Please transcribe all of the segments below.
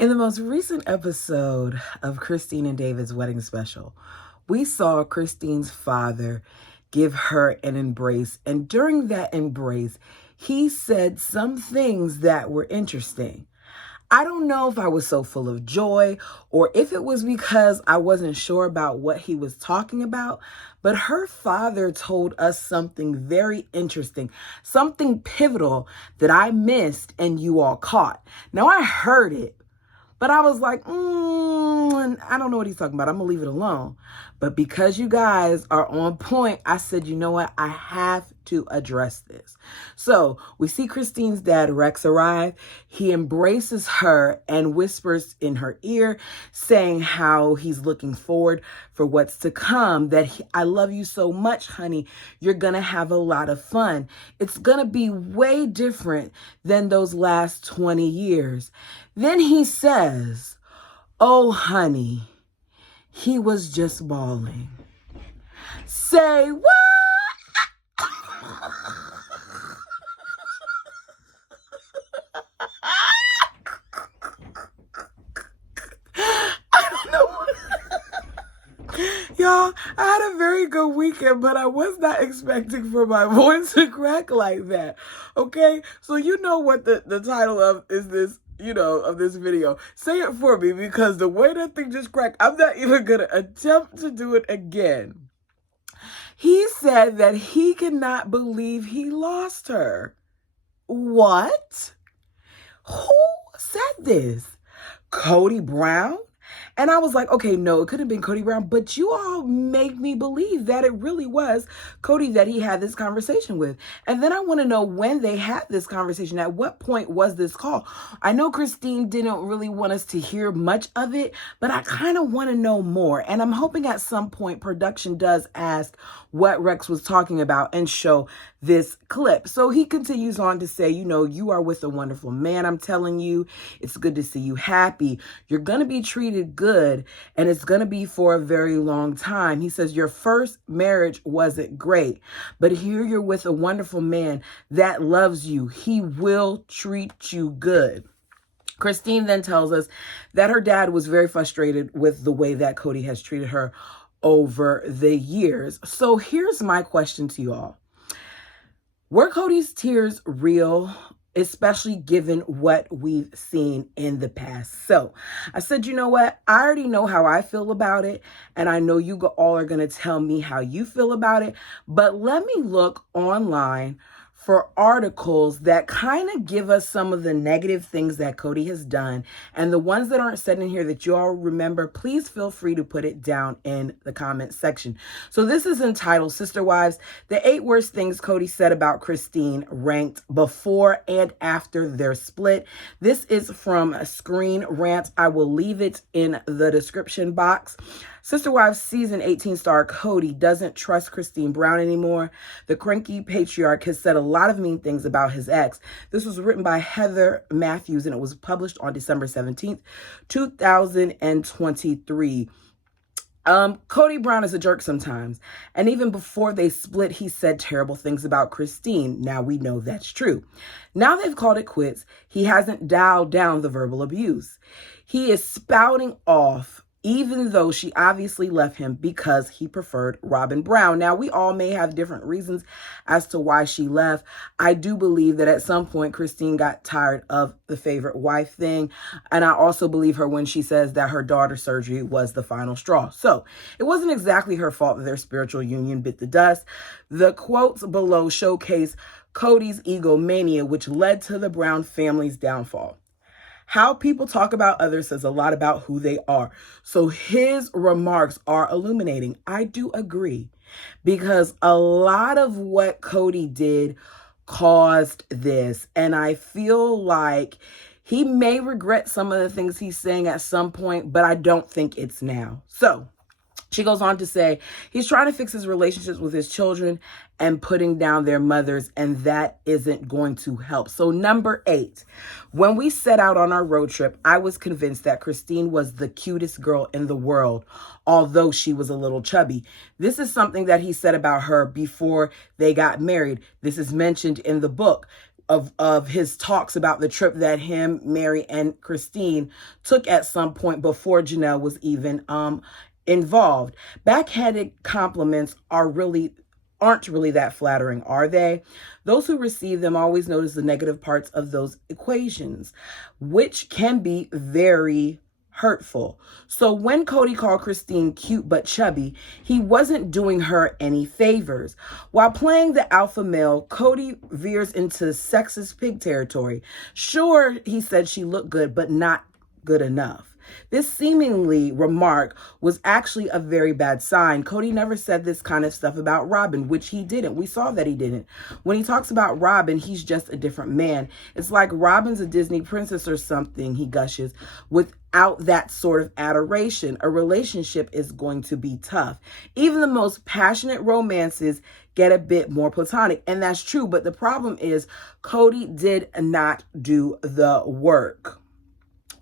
In the most recent episode of Christine and David's wedding special, we saw Christine's father give her an embrace. And during that embrace, he said some things that were interesting. I don't know if I was so full of joy or if it was because I wasn't sure about what he was talking about, but her father told us something very interesting, something pivotal that I missed and you all caught. Now, I heard it, but I was like, I don't know what he's talking about. I'm going to leave it alone. But because you guys are on point, I said, you know what? I have to address this. So we see Christine's dad, Rex, arrive. He embraces her and whispers in her ear, saying how he's looking forward for what's to come, I love you so much, honey. You're going to have a lot of fun. It's going to be way different than those last 20 years. Then he says, oh, honey, he was just bawling. Say what? I don't know. Y'all, I had a very good weekend, but I was not expecting for my voice to crack like that. Okay? So you know what the title of is this, of this video. Say it for me, because the way that thing just cracked, I'm not even going to attempt to do it again. He said that he cannot believe he lost her. What? Who said this? Kody Brown? And I was like, okay, no, it could have been Kody Brown, but you all make me believe that it really was Kody that he had this conversation with. And then I want to know when they had this conversation. At what point was this call? I know Christine didn't really want us to hear much of it, but I kind of want to know more. And I'm hoping at some point production does ask what Rex was talking about and show this clip. So he continues on to say, you are with a wonderful man. I'm telling you, it's good to see you happy. You're going to be treated good, and it's going to be for a very long time. He says, your first marriage wasn't great, but here you're with a wonderful man that loves you. He will treat you good. Christine then tells us that her dad was very frustrated with the way that Kody has treated her over the years. So here's my question to you all. Were Kody's tears real, especially given what we've seen in the past? So I said, you know what? I already know how I feel about it, and I know you all are going to tell me how you feel about it, but let me look online for articles that kind of give us some of the negative things that Kody has done. And the ones that aren't said in here that you all remember, please feel free to put it down in the comment section. So this is entitled, Sister Wives, the 8 worst things Kody said about Christine, ranked before and after their split. This is from Screen Rant. I will leave it in the description box. Sister Wives season 18 star Kody doesn't trust Christine Brown anymore. The cranky patriarch has said a lot of mean things about his ex. This was written by Heather Matthews, and it was published on December 17th, 2023. Kody Brown is a jerk sometimes. And even before they split, he said terrible things about Christine. Now we know that's true. Now they've called it quits. He hasn't dialed down the verbal abuse. He is spouting off, even though she obviously left him because he preferred Robin Brown. Now, we all may have different reasons as to why she left. I do believe that at some point, Christine got tired of the favorite wife thing. And I also believe her when she says that her daughter's surgery was the final straw. So it wasn't exactly her fault that their spiritual union bit the dust. The quotes below showcase Kody's egomania, which led to the Brown family's downfall. How people talk about others says a lot about who they are. So his remarks are illuminating. I do agree, because a lot of what Kody did caused this. And I feel like he may regret some of the things he's saying at some point, but I don't think it's now. So she goes on to say he's trying to fix his relationships with his children and putting down their mothers, and that isn't going to help. So number 8, when we set out on our road trip, I was convinced that Christine was the cutest girl in the world, although she was a little chubby. This is something that he said about her before they got married. This is mentioned in the book. of his talks about the trip that him, Mary, and Christine took at some point before Janelle was even involved. Backhanded compliments aren't really that flattering, are they? Those who receive them always notice the negative parts of those equations, which can be very hurtful. So when Kody called Christine cute but chubby, he wasn't doing her any favors. While playing the alpha male, Kody veers into sexist pig territory. Sure, he said she looked good, but not good enough. This seemingly remark was actually a very bad sign. Kody never said this kind of stuff about Robin, which he didn't. We saw that he didn't. When he talks about Robin, he's just a different man. It's like Robin's a Disney princess or something, he gushes. Without that sort of adoration, a relationship is going to be tough. Even the most passionate romances get a bit more platonic, and that's true. But the problem is Kody did not do the work.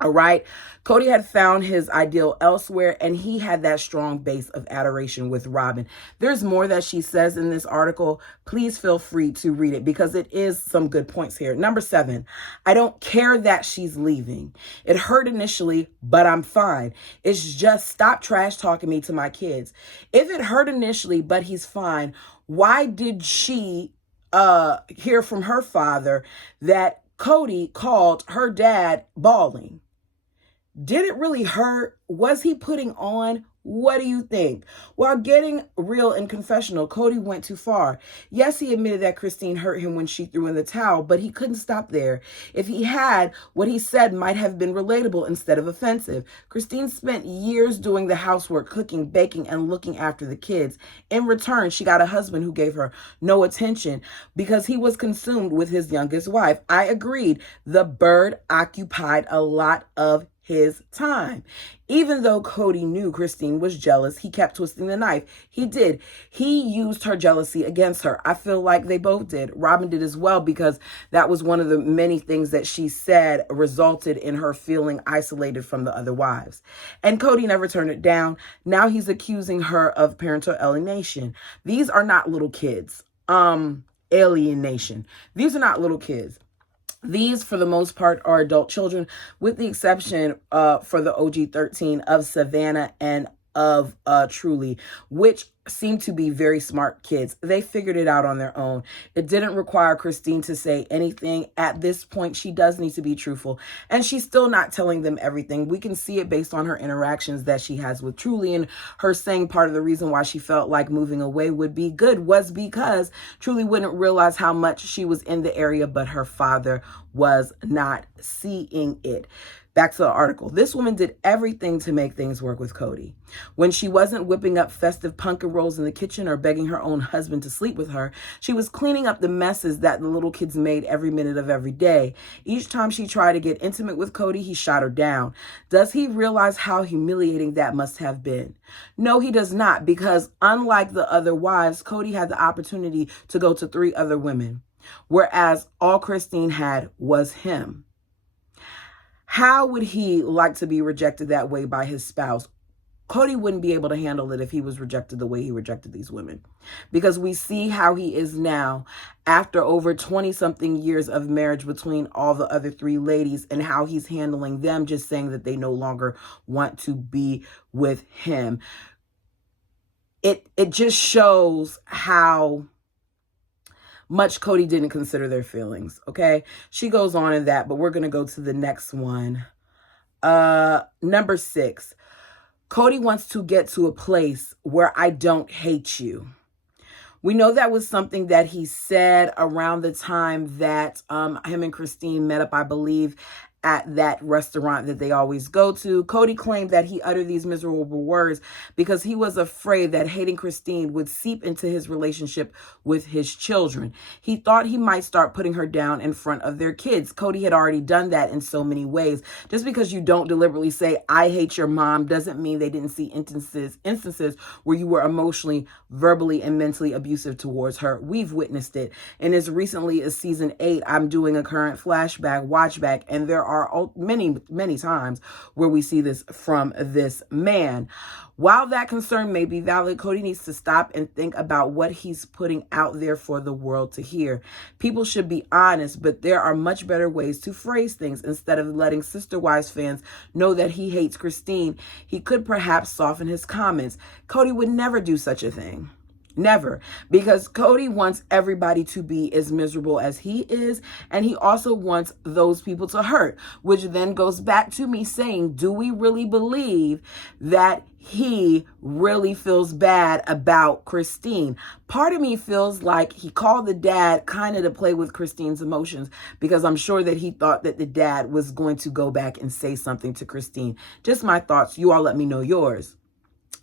All right. Kody had found his ideal elsewhere, and he had that strong base of adoration with Robin. There's more that she says in this article. Please feel free to read it because it is some good points here. Number 7, I don't care that she's leaving. It hurt initially, but I'm fine. It's just stop trash talking me to my kids. If it hurt initially, but he's fine, why did she hear from her father that Kody called her dad Bawling? Did it really hurt? Was he putting on? What do you think? While getting real and confessional, Kody went too far. Yes, he admitted that Christine hurt him when she threw in the towel, but he couldn't stop there. If he had, what he said might have been relatable instead of offensive. Christine spent years doing the housework, cooking, baking, and looking after the kids. In return, she got a husband who gave her no attention because he was consumed with his youngest wife. I agreed. The bird occupied a lot of his time. Even though Kody knew Christine was jealous, he kept twisting the knife. He did. He used her jealousy against her. I feel like they both did. Robin did as well, because that was one of the many things that she said resulted in her feeling isolated from the other wives. And Kody never turned it down. Now he's accusing her of parental alienation. These are not little kids. Alienation. These are not little kids. These, for the most part, are adult children, with the exception for the OG-13 of Savannah and of Truly, which seem to be very smart kids. They figured it out on their own. It didn't require Christine to say anything. At this point, she does need to be truthful, and she's still not telling them everything. We can see it based on her interactions that she has with Truly, and her saying part of the reason why she felt like moving away would be good was because Truly wouldn't realize how much she was in the area, but her father was not seeing it. Back to the article. This woman did everything to make things work with Kody. When she wasn't whipping up festive pumpkin rolls in the kitchen or begging her own husband to sleep with her, she was cleaning up the messes that the little kids made every minute of every day. Each time she tried to get intimate with Kody, he shot her down. Does he realize how humiliating that must have been? No, he does not, because unlike the other wives, Kody had the opportunity to go to 3 other women, whereas all Christine had was him. How would he like to be rejected that way by his spouse? Kody wouldn't be able to handle it if he was rejected the way he rejected these women, because we see how he is now after over 20-something years of marriage between all the other 3 ladies, and how he's handling them, just saying that they no longer want to be with him. It just shows how much Kody didn't consider their feelings, okay? She goes on in that, but we're going to go to the next one. Number 6, Kody wants to get to a place where I don't hate you. We know that was something that he said around the time that him and Christine met up, I believe, at that restaurant that they always go to. Kody claimed that he uttered these miserable words because he was afraid that hating Christine would seep into his relationship with his children. He thought he might start putting her down in front of their kids. Kody had already done that in so many ways. Just because you don't deliberately say, I hate your mom, doesn't mean they didn't see instances where you were emotionally, verbally, and mentally abusive towards her. We've witnessed it. And as recently as season 8, I'm doing a current flashback, watchback, and there are many, many times where we see this from this man. While that concern may be valid, Cody needs to stop and think about what he's putting out there for the world to hear. People should be honest, but there are much better ways to phrase things. Instead of letting Sister Wives fans know that he hates Christine, he could perhaps soften his comments. Cody would never do such a thing. Never. Because Cody wants everybody to be as miserable as he is, and he also wants those people to hurt, which then goes back to me saying, do we really believe that he really feels bad about Christine? Part of me feels like he called the dad kind of to play with Christine's emotions, because I'm sure that he thought that the dad was going to go back and say something to Christine. Just my thoughts. You all let me know yours.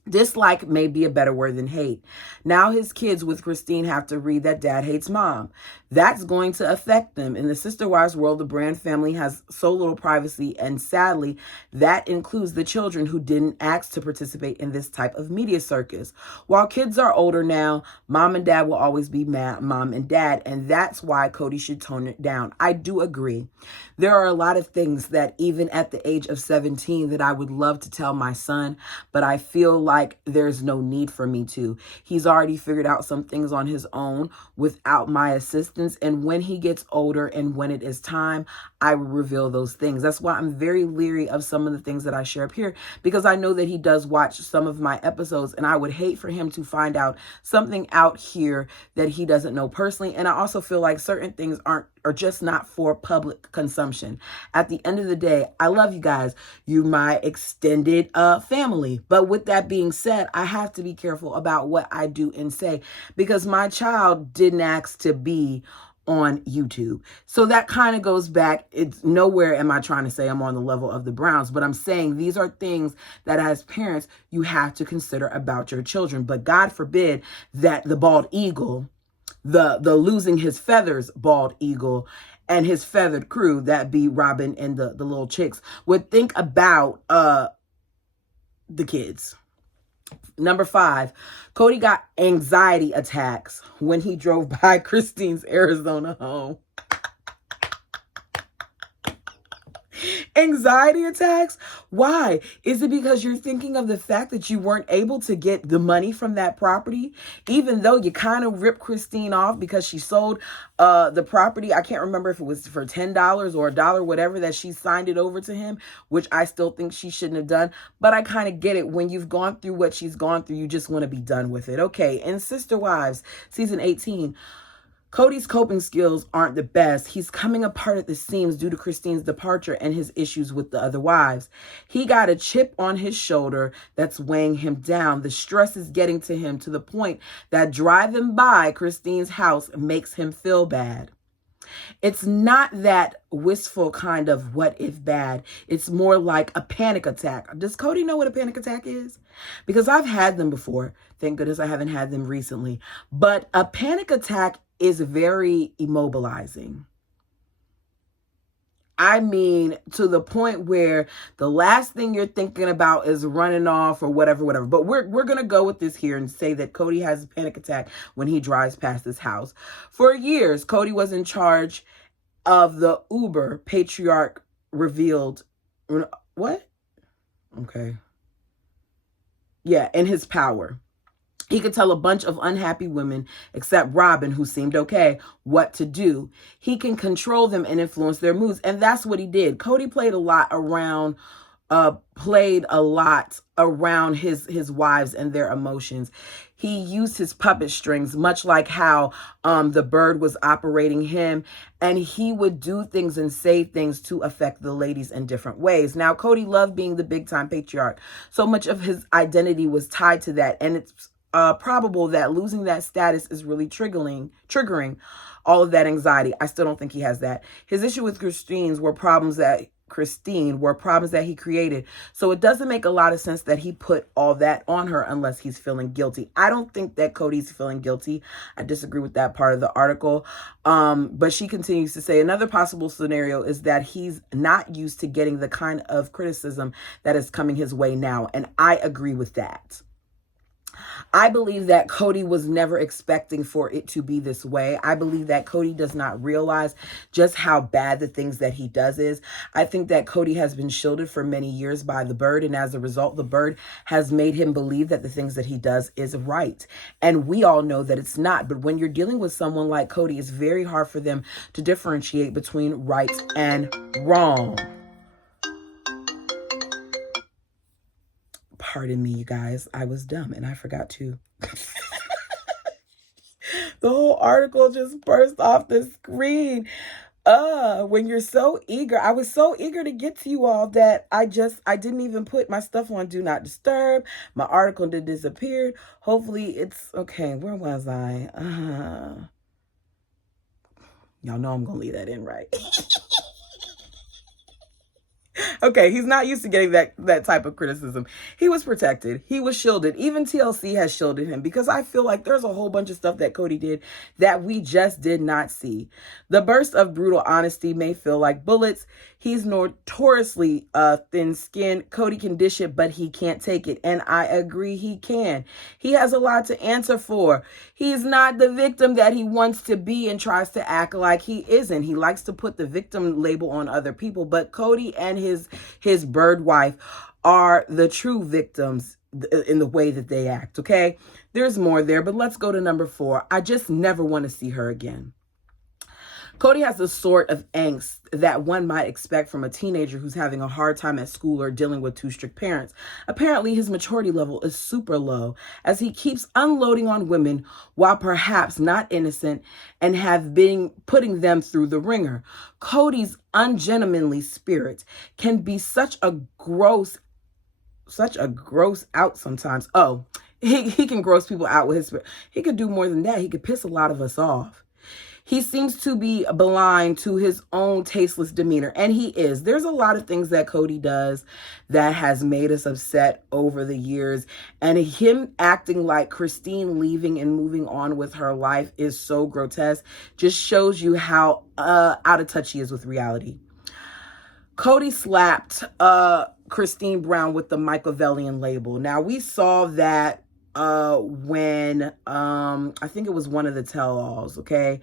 Dislike may be a better word than hate. Now his kids with Christine have to read that dad hates mom. That's going to affect them. In the Sister Wives world, the Brand family has so little privacy, and sadly, that includes the children who didn't ask to participate in this type of media circus. While kids are older now, mom and dad will always be mom and dad, and that's why Cody should tone it down. I do agree. There are a lot of things that even at the age of 17 that I would love to tell my son, but I feel like there's no need for me to. He's already figured out some things on his own without my assistance. And when he gets older and when it is time, I will reveal those things. That's why I'm very leery of some of the things that I share up here, because I know that he does watch some of my episodes, and I would hate for him to find out something out here that he doesn't know personally. And I also feel like certain things are just not for public consumption. At the end of the day, I love you guys. You're my extended family. But with that being said, I have to be careful about what I do and say, because my child didn't ask to be on YouTube. So that kind of goes back. It's nowhere am I trying to say I'm on the level of the Browns, but I'm saying these are things that as parents, you have to consider about your children. But God forbid that the bald eagle, the losing his feathers bald eagle and his feathered crew, that be Robin and the little chicks, would think about the kids. Number 5, Cody got anxiety attacks when he drove by Christine's Arizona home. Anxiety attacks? Why? Is it because you're thinking of the fact that you weren't able to get the money from that property, even though you kind of ripped Christine off because she sold the property? I can't remember if it was for $10 or $1, whatever, that she signed it over to him, which I still think she shouldn't have done. But I kind of get it. When you've gone through what she's gone through, you just want to be done with it. Okay, in Sister Wives, season 18, Cody's coping skills aren't the best. He's coming apart at the seams due to Christine's departure and his issues with the other wives. He got a chip on his shoulder that's weighing him down. The stress is getting to him to the point that driving by Christine's house makes him feel bad. It's not that wistful kind of what if bad. It's more like a panic attack. Does Cody know what a panic attack is? Because I've had them before. Thank goodness I haven't had them recently. But a panic attack is very immobilizing. I mean, to the point where the last thing you're thinking about is running off or whatever. But we're going to go with this here and say that Cody has a panic attack when he drives past his house. For years, Cody was in charge of the Uber patriarch revealed. What? Okay. Yeah, in his power. He could tell a bunch of unhappy women, except Robin, who seemed okay, what to do. He can control them and influence their moods. And that's what he did. Cody played a lot around his wives and their emotions. He used his puppet strings, much like how the bird was operating him. And he would do things and say things to affect the ladies in different ways. Now, Cody loved being the big time patriarch. So much of his identity was tied to that. And it's probable that losing that status is really triggering all of that anxiety. I still don't think he has that. His issue with Christine were problems that he created. So it doesn't make a lot of sense that he put all that on her unless he's feeling guilty. I don't think that Cody's feeling guilty. I disagree with that part of the article. But she continues to say another possible scenario is that he's not used to getting the kind of criticism that is coming his way now. And I agree with that. I believe that Kody was never expecting for it to be this way. I believe that Kody does not realize just how bad the things that he does is. I think that Kody has been shielded for many years by the bird, and as a result, the bird has made him believe that the things that he does is right. And we all know that it's not. But when you're dealing with someone like Kody, it's very hard for them to differentiate between right and wrong. Pardon me, you guys. I was dumb and I forgot to. The whole article just burst off the screen. When you're so eager, I was so eager to get to you all that I didn't even put my stuff on Do Not Disturb. My article did disappear. Hopefully it's okay. Where was I? Y'all know I'm gonna leave that in, right? Okay, he's not used to getting that type of criticism. He was protected. He was shielded. Even TLC has shielded him because I feel like there's a whole bunch of stuff that Kody did that we just did not see. The burst of brutal honesty may feel like bullets. He's notoriously thin-skinned. Kody can dish it, but he can't take it. And I agree he can. He has a lot to answer for. He's not the victim that he wants to be and tries to act like he isn't. He likes to put the victim label on other people, but Kody and his bird wife are the true victims in the way that they act, okay? There's more there, but let's go to number 4. I just never want to see her again. Kody has the sort of angst that one might expect from a teenager who's having a hard time at school or dealing with 2 strict parents. Apparently, his maturity level is super low as he keeps unloading on women while perhaps not innocent and have been putting them through the ringer. Kody's ungentlemanly spirit can be such a gross out sometimes. Oh, he can gross people out with his spirit. He could do more than that. He could piss a lot of us off. He seems to be blind to his own tasteless demeanor, and he is. There's a lot of things that Kody does that has made us upset over the years, and him acting like Christine leaving and moving on with her life is so grotesque. Just shows you how out of touch he is with reality. Kody slapped Christine Brown with the Machiavellian label. Now, we saw that when I think it was one of the tell-alls, okay?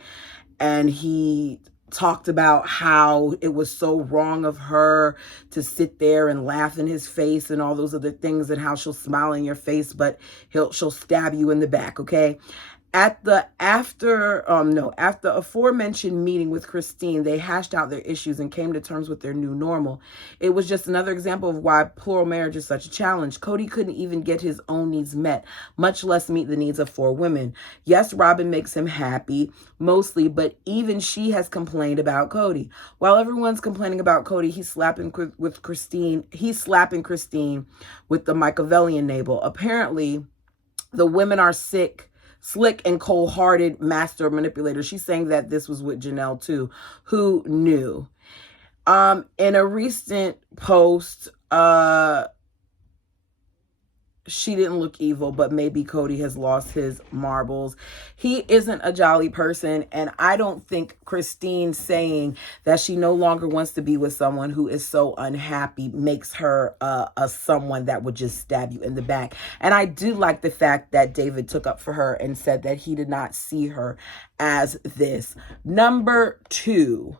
And he talked about how it was so wrong of her to sit there and laugh in his face and all those other things, and how she'll smile in your face, but she'll stab you in the back, okay? After aforementioned meeting with Christine, they hashed out their issues and came to terms with their new normal. It was just another example of why plural marriage is such a challenge. Kody couldn't even get his own needs met, much less meet the needs of 4 women. Yes, Robin makes him happy, mostly, but even she has complained about Kody. While everyone's complaining about Kody, he's slapping Christine with the Machiavellian label. Apparently, the women are slick and cold-hearted master manipulators. She's saying that this was with Janelle too. Who knew? In a recent post, she didn't look evil, but maybe Kody has lost his marbles. He isn't a jolly person, and I don't think Christine saying that she no longer wants to be with someone who is so unhappy makes her a someone that would just stab you in the back. And I do like the fact that David took up for her and said that he did not see her as this. Number 2.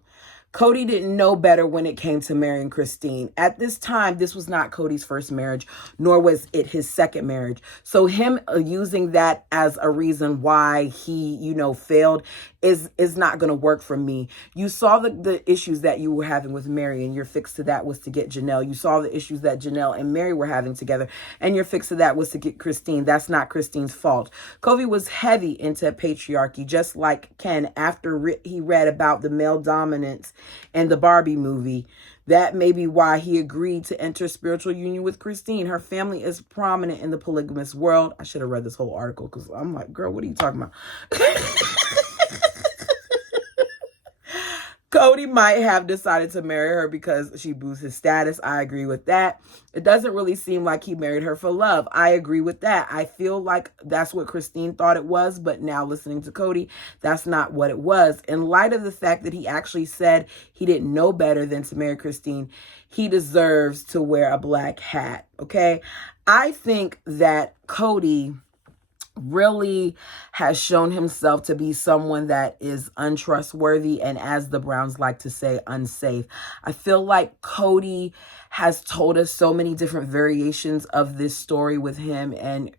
Kody didn't know better when it came to marrying Christine. At this time, this was not Kody's first marriage, nor was it his second marriage. So him using that as a reason why he, failed is not going to work for me. You saw the issues that you were having with Mary, and your fix to that was to get Janelle. You saw the issues that Janelle and Mary were having together, and your fix to that was to get Christine. That's not Christine's fault. Kody was heavy into patriarchy, just like Ken after he read about the male dominance in the Barbie movie. That may be why he agreed to enter spiritual union with Christine. Her family is prominent in the polygamous world. I should have read this whole article because I'm like, girl, what are you talking about? Kody might have decided to marry her because she boosts his status. I agree with that. It doesn't really seem like he married her for love. I agree with that. I feel like that's what Christine thought it was, but now listening to Kody, that's not what it was. In light of the fact that he actually said he didn't know better than to marry Christine, he deserves to wear a black hat, okay? I think that Kody really has shown himself to be someone that is untrustworthy and, as the Browns like to say, unsafe. I feel like Kody has told us so many different variations of this story with him and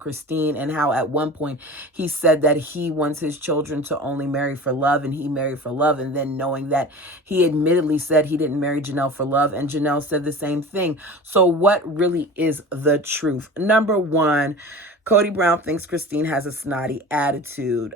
Christine, and how at one point he said that he wants his children to only marry for love, and he married for love, and then knowing that he admittedly said he didn't marry Janelle for love, and Janelle said the same thing. So what really is the truth? Number one, Kody Brown thinks Christine has a snotty attitude.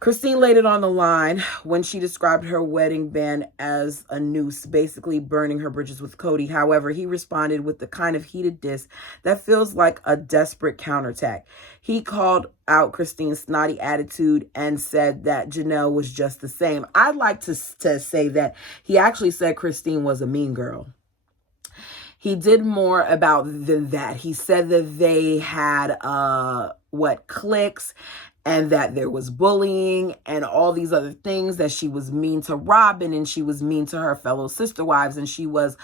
Christine laid it on the line when she described her wedding band as a noose, basically burning her bridges with Kody. However, he responded with the kind of heated diss that feels like a desperate counterattack. He called out Christine's snotty attitude and said that Janelle was just the same. I'd like to say that he actually said Christine was a mean girl. He did more about than that. He said that they had cliques, and that there was bullying and all these other things, that she was mean to Robin and she was mean to her fellow sister wives, and she was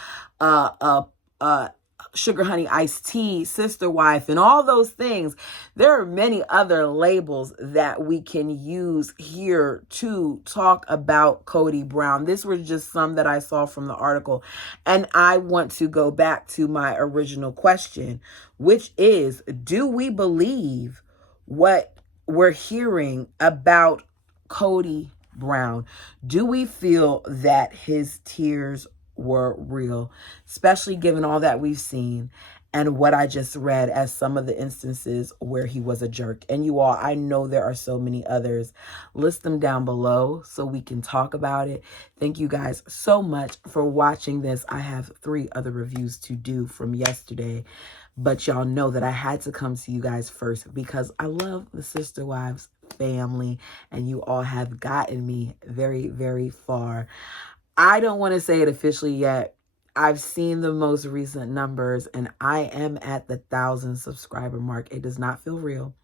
Sugar Honey Iced Tea sister wife, and all those things. There are many other labels that we can use here to talk about Kody Brown. This was just some that I saw from the article, and I want to go back to my original question, which is, do we believe what we're hearing about Kody Brown? Do we feel that his tears were real, especially given all that we've seen and what I just read as some of the instances where he was a jerk? And you all, I know there are so many others. List them down below so we can talk about it. Thank you guys so much for watching this. I have 3 other reviews to do from yesterday, but y'all know that I had to come to you guys first because I love the Sister Wives family, and you all have gotten me very, very far. I don't want to say it officially yet. I've seen the most recent numbers, and I am at the 1,000 subscriber mark. It does not feel real.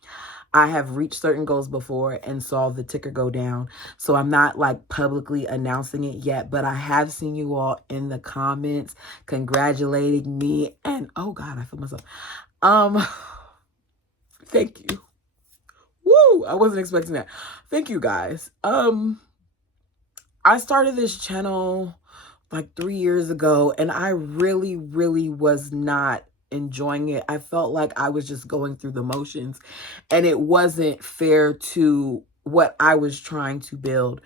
I have reached certain goals before and saw the ticker go down. So I'm not like publicly announcing it yet, but I have seen you all in the comments congratulating me. And oh God, I feel myself. Thank you. Woo! I wasn't expecting that. Thank you guys. I started this channel like 3 years ago, and I really, really was not enjoying it. I felt like I was just going through the motions, and it wasn't fair to what I was trying to build.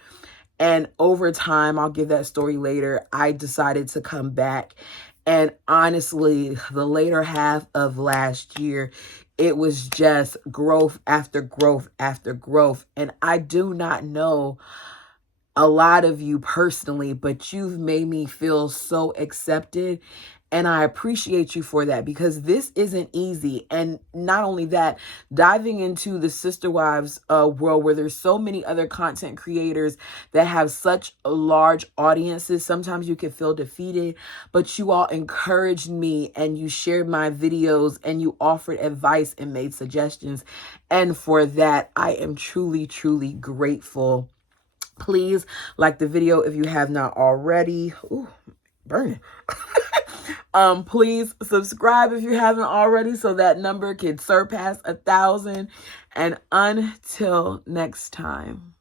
And over time, I'll give that story later, I decided to come back. And honestly, the later half of last year, it was just growth after growth after growth. And I do not know a lot of you personally, but you've made me feel so accepted, and I appreciate you for that, because this isn't easy. And not only that, diving into the Sister Wives world where there's so many other content creators that have such large audiences, sometimes you can feel defeated, but you all encouraged me, and you shared my videos, and you offered advice and made suggestions. And for that, I am truly, truly grateful. Please like the video if you have not already. Ooh, burning. Please subscribe if you haven't already, so that number can surpass 1,000. And until next time.